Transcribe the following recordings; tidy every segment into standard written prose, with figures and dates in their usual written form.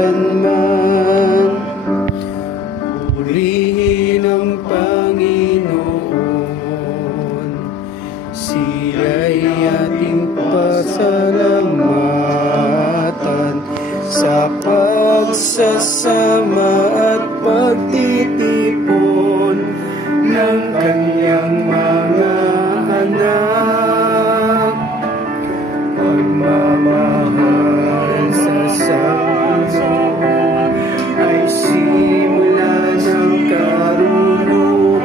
magpakailanman. Purihin ang Panginoon, siya'y ating pasalamatan sa pagsasama at pagtitipon ng kanyang mga anak. Pagmamahal sa Panginoon ay simula ng karunungan.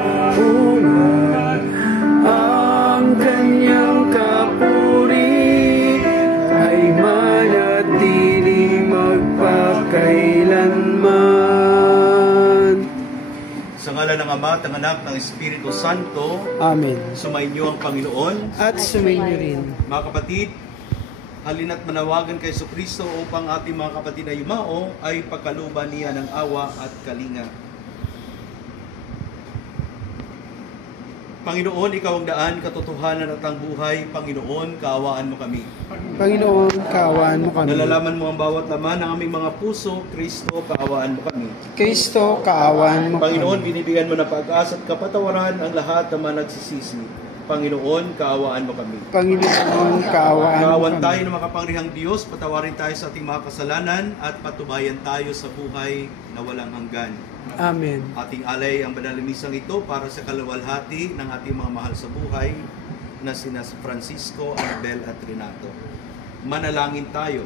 Ang kanyang kapuri ay manatiling magpakailanman. Sa ngalan ng Ama, ng Anak, ng Espiritu Santo. Amen. Sumainyo ang Panginoon. At sumainyo rin. Mga kapatid, halina't manawagan kay Jesucristo upang ating mga kapatid na yumao ay pagkaluban niya ng awa at kalinga. Panginoon, ikaw ang daan, katotohanan at ang buhay. Panginoon, kaawaan mo kami. Panginoon, kaawaan mo kami. Nalalaman mo ang bawat laman ng aming mga puso. Kristo, kaawaan mo kami. Kristo, kaawaan mo Panginoon, kami. binibigyan mo ng pag-asa at kapatawaran ang lahat ng mga nagsisisi. Panginoon, kaawaan mo kami. Panginoon, kaawaan mo Kaawan kami. tayo ng makapangyarihang Diyos, patawarin tayo sa ating mga kasalanan at patubayan tayo sa buhay na walang hanggan. Amen. Ating alay ang banal na misang ito para sa kaluwalhati ng ating mga mahal sa buhay na sina Francisco, Annabel at Renato. Manalangin tayo.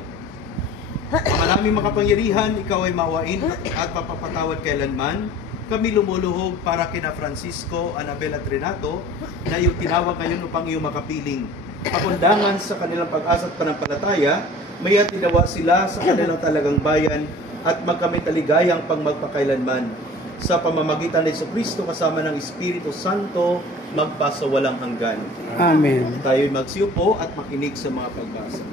Maraming makapangyarihan, ikaw ay mawain at papapatawad kailanman. Kami lumuluhog para kina Francisco, Annabel at Renato na iyong tinawag ngayon upang iyong makapiling. Pakundangan sa kanilang pag-asa at panampalataya, may atinawa sila sa kanilang talagang bayan at magkamit taligayang pangmagpakailanman. Sa pamamagitan ni Jesucristo kasama ng Espiritu Santo, magpasawalang hanggan. Amen. Tayo'y magsiupo at makinig sa mga pagbasa.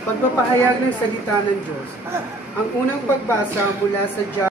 Pagpapahayag ng salita ng Diyos. Ang unang pagbasa mula sa